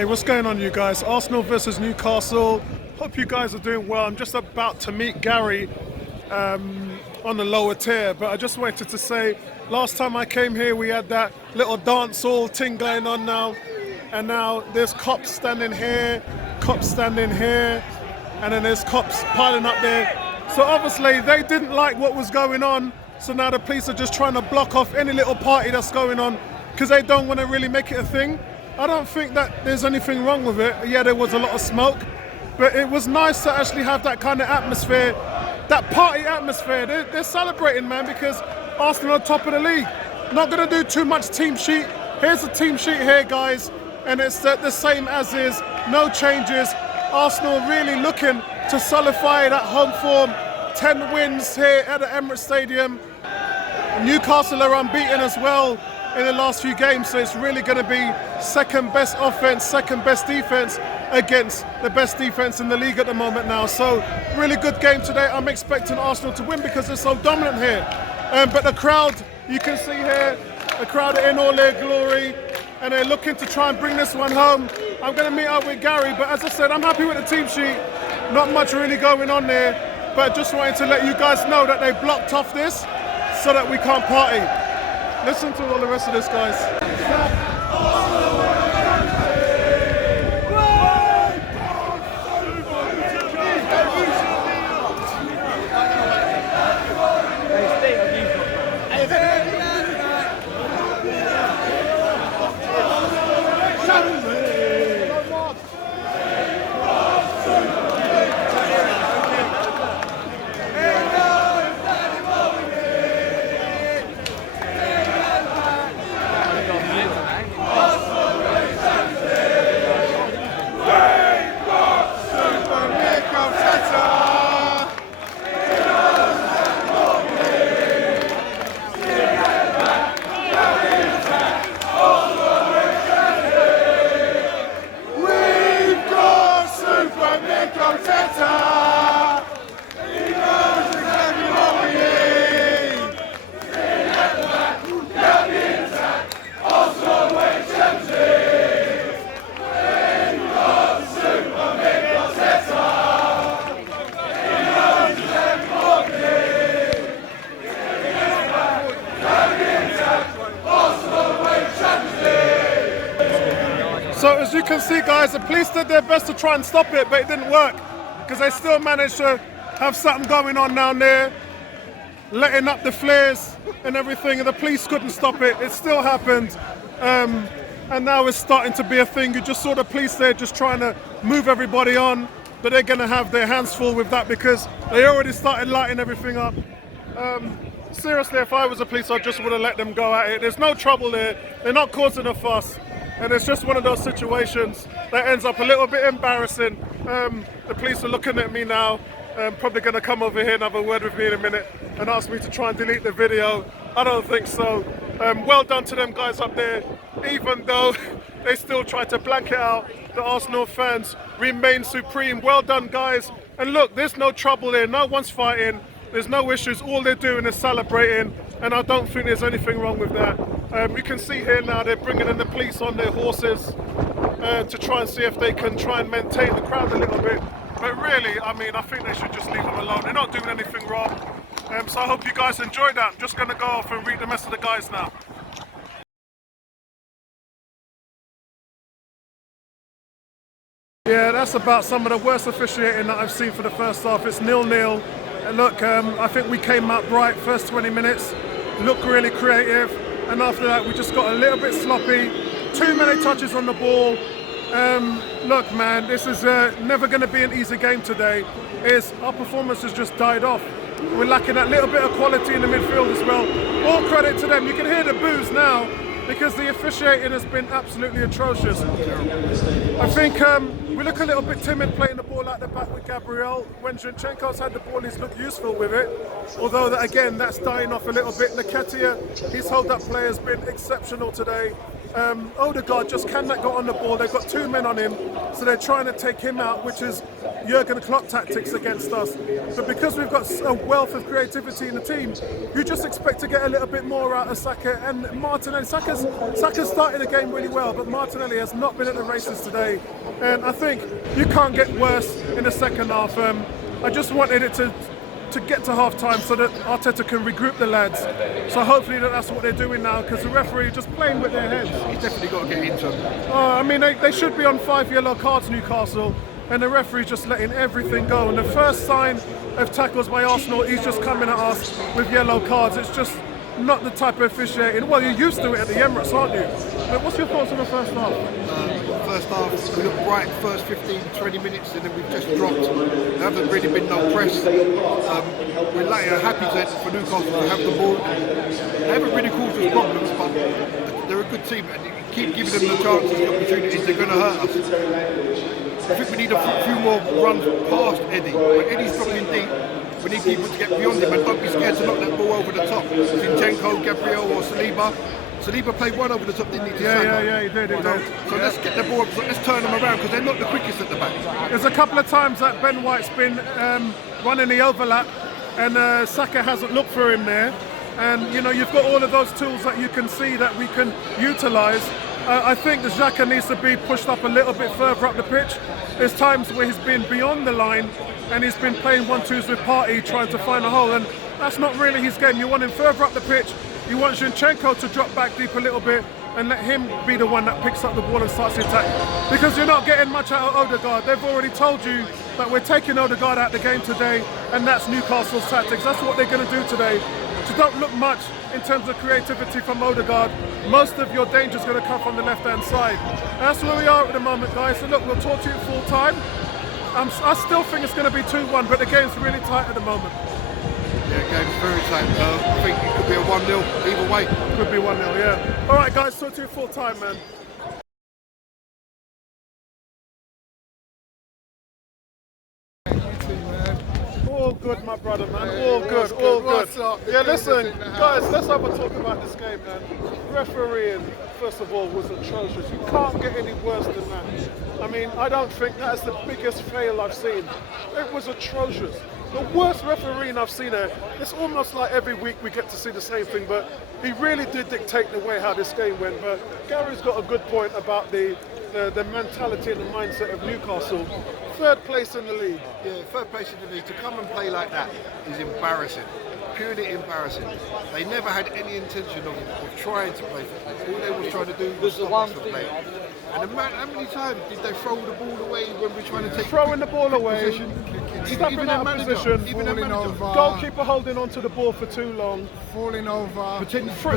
Hey, what's going on, you guys? Arsenal versus Newcastle. Hope you guys are doing well. I'm just about to meet Gary on the lower tier, but I just wanted to say, last time I came here, we had that little dance hall thing going on now, and now there's cops standing here, and then there's cops piling up there. So obviously they didn't like what was going on, so now the police are just trying to block off any little party that's going on because they don't want to really make it a thing. I don't think that there's anything wrong with it. Yeah, there was a lot of smoke, but it was nice to actually have that kind of atmosphere, that party atmosphere. They're celebrating, man, because Arsenal are top of the league. Not going to do too much team sheet. Here's the team sheet here, guys, and it's the same as is, no changes. Arsenal really looking to solidify that home form. 10 wins here at the Emirates Stadium. Newcastle are unbeaten as well in the last few games, so it's really going to be second best offense, second best defense against the best defense in the league at the moment now. So really good game today. I'm expecting Arsenal to win because they're so dominant here. But the crowd, you can see here, the crowd are in all their glory and they're looking to try and bring this one home. I'm going to meet up with Gary, but as I said, I'm happy with the team sheet. Not much really going on there, but just wanted to let you guys know that they blocked off this so that we can't party. Listen to all the rest of this, guys. So as you can see, guys, the police did their best to try and stop it, but it didn't work because they still managed to have something going on down there, letting up the flares and everything, and the police couldn't stop it. It still happened, and now it's starting to be a thing. You just saw the police there just trying to move everybody on, but they're going to have their hands full with that because they already started lighting everything up. Seriously, if I was the police, I just would have let them go at it. There's no trouble there. They're not causing a fuss. And it's just one of those situations that ends up a little bit embarrassing. The police are looking at me now, probably going to come over here and have a word with me in a minute and ask me to try and delete the video. I don't think so. Well done to them guys up there, even though they still try to blank it out. The Arsenal fans remain supreme. Well done, guys. And look, there's no trouble there. No one's fighting. There's no issues. All they're doing is celebrating, and I don't think there's anything wrong with that. You can see here now they're bringing in the police on their horses to try and see if they can try and maintain the crowd a little bit. But really, I mean, I think they should just leave them alone. They're not doing anything wrong. So I hope you guys enjoyed that. I'm just going to go off and read the rest of the guys now. Yeah, that's about some of the worst officiating that I've seen for the first half. It's 0-0. And look, I think we came out bright first 20 minutes, looked really creative, and after that we just got a little bit sloppy, too many touches on the ball. Look, man, this is never going to be an easy game today. Our performance has just died off. We're lacking that little bit of quality in the midfield as well. All credit to them. You can hear the boos now because the officiating has been absolutely atrocious. I think we look a little bit timid playing the ball out the back with Gabriel. When Zinchenko's had the ball, he's looked useful with it. Although, that again, that's dying off a little bit. Nketiah, his hold-up play has been exceptional today. Odegaard just cannot go on the ball. They've got two men on him, so they're trying to take him out, which is Jurgen Klopp tactics against us. But because we've got a wealth of creativity in the team, you just expect to get a little bit more out of Saka and Martinelli. Saka's started the game really well, but Martinelli has not been at the races today. And I think you can't get worse in the second half. I just wanted it to get to half-time so that Arteta can regroup the lads. So hopefully that's what they're doing now, because the referee just playing with their heads. He's definitely got to get into them. I mean, they should be on 5 yellow cards, Newcastle, and the referee's just letting everything go. And the first sign of tackles by Arsenal, he's just coming at us with yellow cards. It's just not the type of officiating. Well, you're used to it at the Emirates, aren't you? But what's your thoughts on the first half? First half, we looked bright first 15, 20 minutes, and then we've just dropped. There hasn't really been no press. We're happy for Newcastle to have the ball. They haven't really caused us problems, but they're a good team, and you keep giving them the chances, the opportunities, they're going to hurt us. I think we need a few more runs past Eddie. When Eddie's dropping deep, we need people to get beyond him, and don't be scared to knock that ball over the top. Zinchenko, Gabriel or Saliba. Saliba played one over the top, didn't he? Yeah, he did. So let's get the ball, let's turn them around, because they're not the quickest at the back. There's a couple of times that Ben White's been running the overlap, and Saka hasn't looked for him there. And you know, you've got all of those tools that you can see that we can utilise. I think the Xhaka needs to be pushed up a little bit further up the pitch. There's times where he's been beyond the line and he's been playing 1-2s with Partey, trying to find a hole, and that's not really his game. You want him further up the pitch. You want Zinchenko to drop back deep a little bit and let him be the one that picks up the ball and starts the attack. Because you're not getting much out of Odegaard. They've already told you that we're taking Odegaard out of the game today, and that's Newcastle's tactics. That's what they're going to do today. So don't look much in terms of creativity from Odegaard. Most of your danger is going to come from the left-hand side. And that's where we are at the moment, guys. So look, we'll talk to you full time. I still think it's going to be 2-1, but the game's really tight at the moment. Yeah, game's very tight. I think it could be a 1-0 either way. Could be 1-0, yeah. All right, guys, talk to you full time, man. All good, my brother, man. All good, all good. Yeah, listen, guys, let's have a talk about this game, man. Refereeing, first of all, was atrocious. You can't get any worse than that. I mean, I don't think that's the biggest fail I've seen. It was atrocious. The worst refereeing I've seen there. It's almost like every week we get to see the same thing, but he really did dictate the way how this game went. But Gary's got a good point about the mentality and the mindset of Newcastle. Third place in the league. Yeah, third place in the league. To come and play like that is embarrassing. Purely embarrassing. They never had any intention of trying to play football. All they were trying to do was stop us from playing. And how many times did they throw the ball away when we're trying to take throwing the ball away, stepping out of position, falling over, goalkeeper holding onto the ball for too long, falling over.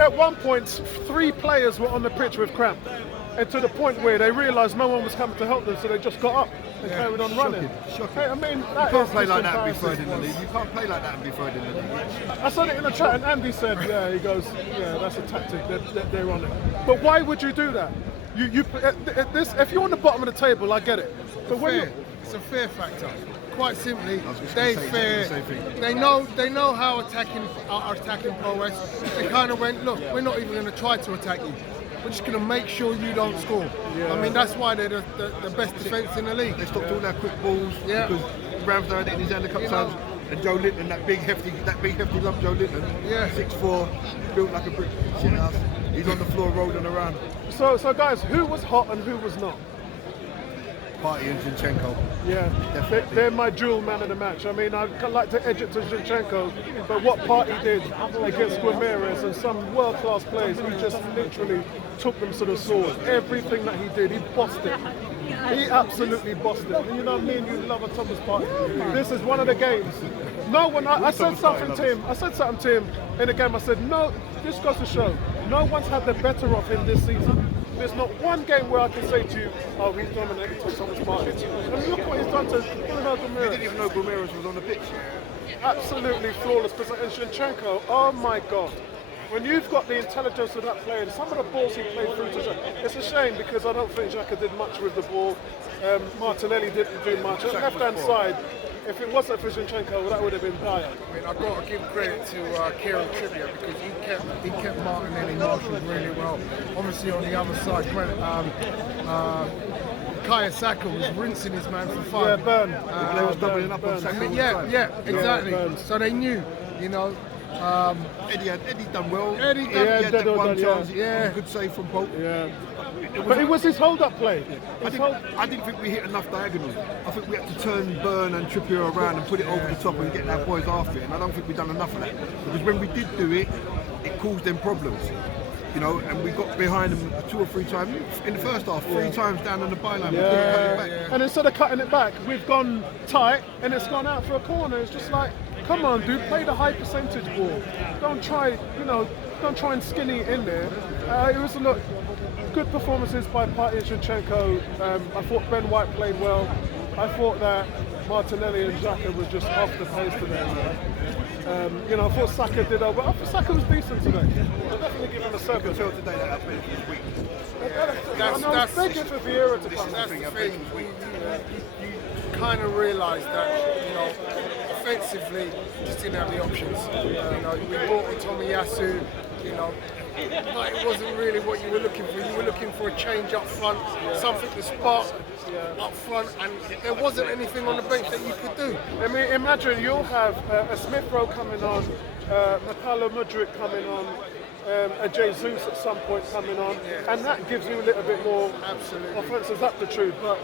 At one point, 3 players were on the pitch with cramp, and to the point where they realised no one was coming to help them, so they just got up and carried on running. Shocking. Hey, I mean, you can't play like that and be third in the league. You can't play like that and be third in the league. I said it in the chat, and Andy said, yeah, he goes, yeah, that's a tactic. They're on it. But why would you do that? If you're on the bottom of the table, I get it. But it's a fear factor. Quite simply, they fear. They know how our attacking prowess. They kind of went, look, we're not even going to try to attack you. We're just going to make sure you don't score. Yeah. I mean, that's why they're the best defence in the league. They stopped all their quick balls because Ramsdale had it in his hand a couple times. And Joe Linton, that big hefty lump Joe Linton, 6'4", built like a brick shit house. He's on the floor rolling around. So guys, who was hot and who was not? Partey and Zinchenko. Yeah, they're my dual man of the match. I mean, I'd like to edge it to Zinchenko, but what Partey did against Ramirez and some world-class players, he just literally took them to the sword. Everything that he did, he bossed it. He absolutely bossed it. And you know, me and you love a Thomas Partey. This is one of the games. No one. I said something to him in the game. I said, no. This goes to show, no one's had the better of him this season. There's not one game where I can say to you, oh, he's dominated to Thomas Partey. And look what he's done to Bruno Ramirez. You didn't even know Ramirez was on the pitch. Absolutely flawless. And Zinchenko, oh my God. When you've got the intelligence of that player, some of the balls he played through to Xhaka, it's a shame because I don't think Xhaka did much with the ball. Martinelli didn't do much. On the left-hand side, if it wasn't for Zinchenko, that would have been dire. I mean, I've got to give credit to Kieran Trippier because he kept Martinelli marshaled really well. Obviously, on the other side, Bukayo Saka was rinsing his man for fun. Yeah, Burn. They was doubling up on Saka. Yeah, exactly. So they knew, you know. Eddie done well. Eddie He done- had that done one well, chance. yeah. Good save from Pope. Yeah. But it was his hold-up play. I didn't think we hit enough diagonals. I think we had to turn Burn and Trippier around and put it over the top and get our boys after it. And I don't think we've done enough of that. Because when we did do it, it caused them problems. You know, and we got behind them 2 or 3 times in the first half, 3 times down on the byline. We couldn't cut it back. And instead of cutting it back, we've gone tight and it's gone out for a corner. It's just like, come on, dude, play the high percentage ball. Don't try, don't try and skinny it in there. It was good performances by Partey and Zinchenko. I thought Ben White played well. I thought that Martinelli and Xhaka was just off the pace today. I thought Saka did over. I thought Saka was decent today. I'll definitely give him a second. Until today, that bench was weak. I was begging for Vieira to come. That's the thing. You kind of realise that, offensively, just didn't have the options. We brought in Tomiyasu, but it wasn't really what you were looking for. You were looking for a change up front, something to spark up front, and there wasn't anything on the bench that you could do. I mean, imagine you'll have a Smith Rowe coming on, Makalo Mudryk coming on, a Jesus at some point coming on, and that gives you a little bit more offense. Is that the truth? But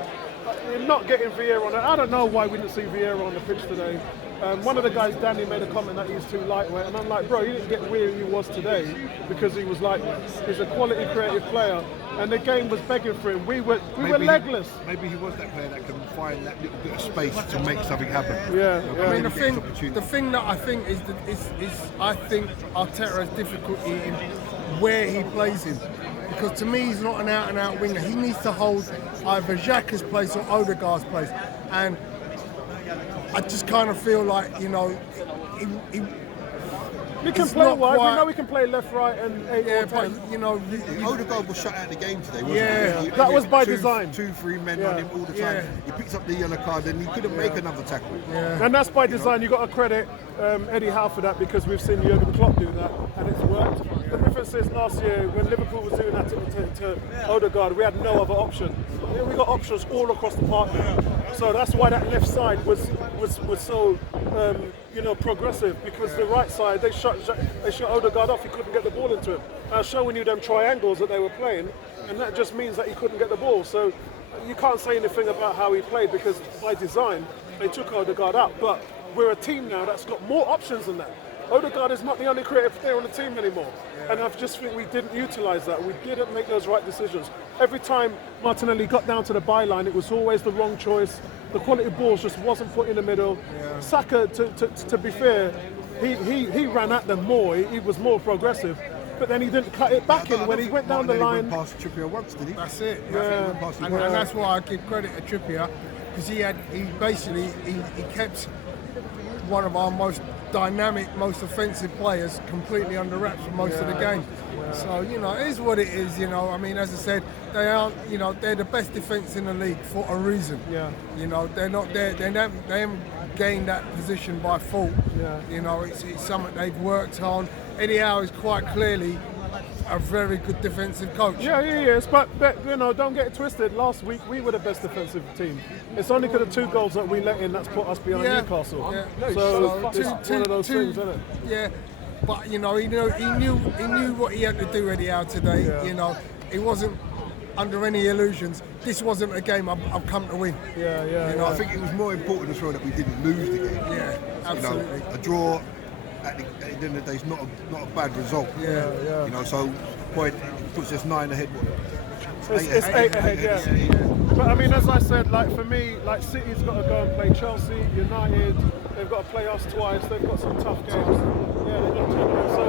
you're not getting Vieira on it. I don't know why we didn't see Vieira on the pitch today. One of the guys, Danny, made a comment that he's too lightweight, and I'm like, bro, you didn't get where he was today because he was lightweight. He's a quality creative player, and the game was begging for him. We were legless. Maybe he was that player that can find that little bit of space to make something happen. I mean, the thing that I think is I think Arteta has difficulty in where he plays him. Because to me, he's not an out-and-out winger. He needs to hold either Xhaka's place or Odegaard's place. And I just kind of feel like, he can play wide. We know he can play left, right, and 8 or 10. But Odegaard was shut out of the game today, wasn't he? That was by design. 2-3 men on him all the time. He picks up the yellow card and he couldn't make another tackle. And that's by design. You've got to credit Eddie Howe for that, because we've seen Jurgen Klopp do that and it's worked. The difference is last year when Liverpool was doing that to Odegaard, we had no other option. We got options all across the park now. So that's why that left side was so progressive, because the right side they shut Odegaard off. He couldn't get the ball into him. I was showing you them triangles that they were playing, and that just means that he couldn't get the ball. So you can't say anything about how he played, because by design they took Odegaard out. But we're a team now that's got more options than that. Odegaard is not the only creative player on the team anymore. And I just think we didn't utilise that. We didn't make those right decisions. Every time Martinelli got down to the byline, it was always the wrong choice. The quality balls just wasn't put in the middle. Saka, to be fair, he ran at them more. He was more progressive. But then he didn't cut it back in when he went down the line. Went past Trippier once, did he? That's it. And that's why I give credit to Trippier, because he kept one of our most dynamic, most offensive players completely under wraps for most of the game. So, it is what it is, I mean, as I said, they aren't, they're the best defence in the league for a reason. They're not there, they haven't gained that position by fault. It's something they've worked on. Eddie Howe is quite clearly a very good defensive coach. Yeah, he is. But don't get it twisted. Last week we were the best defensive team. It's only because of 2 goals that we let in that's put us behind Newcastle. So it's one of those things, isn't it? Yeah, but he knew what he had to do, Eddie Howe, today. He wasn't under any illusions. This wasn't a game I've come to win. I think it was more important as well that we didn't lose the game. Yeah, absolutely. A draw at the end of the day is not a bad result. So point puts us 9 ahead. It's 8 ahead, But I mean, as I said, for me, City's got to go and play Chelsea, United. They've got to play us twice. They've got some tough games. They've got 2 games. So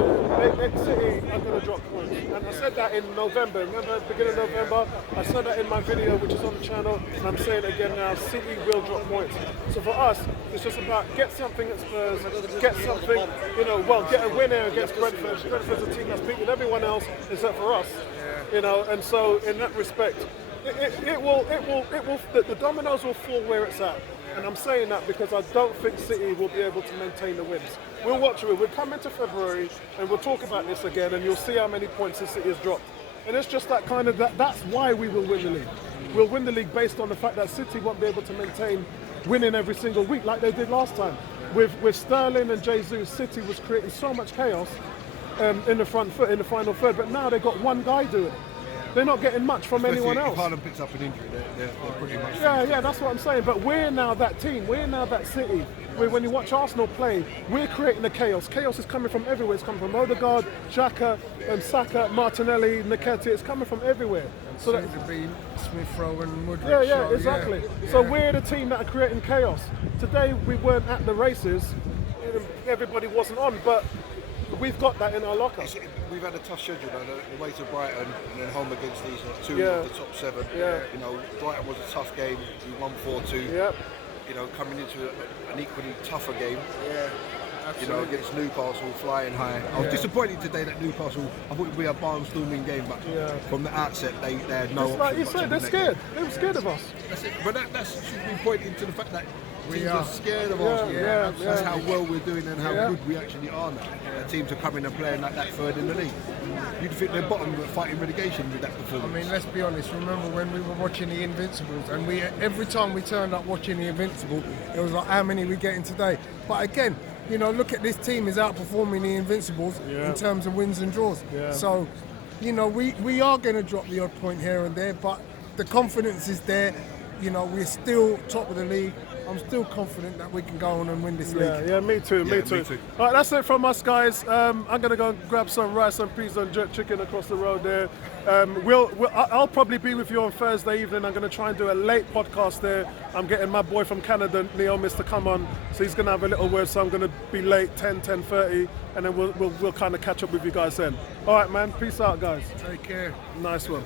City are going to drop points. And I said that in November. Remember at the beginning of November? I said that in my video, which is on the channel, and I'm saying it again now. City will drop points. So for us, it's just about get something at Spurs, get something, get a winner against Brentford. Brentford's a team that's beating everyone else except for us. And so in that respect, the dominoes will fall where it's at. And I'm saying that because I don't think City will be able to maintain the wins. We'll watch it. We'll come into February and we'll talk about this again, and you'll see how many points the City has dropped. And it's just that kind of that's why we will win the league. We'll win the league based on the fact that City won't be able to maintain winning every single week like they did last time. With Sterling and Jesus, City was creating so much chaos in the front foot, in the final third, but now they've got one guy doing it. They're not getting much from anyone else. If Haaland picks up an injury, they're pretty much... Yeah, that's what I'm saying. But we're now that team. We're now that City. When you watch Arsenal play, we're creating the chaos. Chaos is coming from everywhere. It's coming from Odegaard, Xhaka, Saka, Martinelli, Nketiah. It's coming from everywhere. So that to be Smith Rowe and Mudryk. Yeah, exactly. So we're the team that are creating chaos. Today we weren't at the races. Everybody wasn't on, but we've got that in our locker. We've had a tough schedule, the way to Brighton and then home against these two of the top 7. Yeah. You know, Brighton was a tough game. We won 4-2. Yep. You know, coming into an equally tougher game. Yeah. You know, against Newcastle, flying high. I was disappointed today that Newcastle, I thought it would be a barnstorming game, but from the outset they had no option. Like you said, they're scared. They were scared of us. That's it. But that should be pointing to the fact that teams are are scared of us. Yeah, That's how well we're doing and how good we actually are now. Teams are coming and playing like that third in the league. You'd think they're bottom but fighting relegation with that performance. I mean, let's be honest. Remember when we were watching the Invincibles, and every time we turned up watching the Invincible, it was like, how many are we getting today? But again, you know, look at this team is outperforming the Invincibles in terms of wins and draws. Yeah. So, you know, we are going to drop the odd point here and there, but the confidence is there. You know, we're still top of the league. I'm still confident that we can go on and win this league. Yeah, me too. All right, that's it from us, guys. I'm going to go and grab some rice and peas and jerk chicken across the road there. I'll probably be with you on Thursday evening. I'm going to try and do a late podcast there. I'm getting my boy from Canada, Neomis, to come on. So he's going to have a little word, so I'm going to be late, 10:30, and then we'll kind of catch up with you guys then. All right, man. Peace out, guys. Take care. Nice one.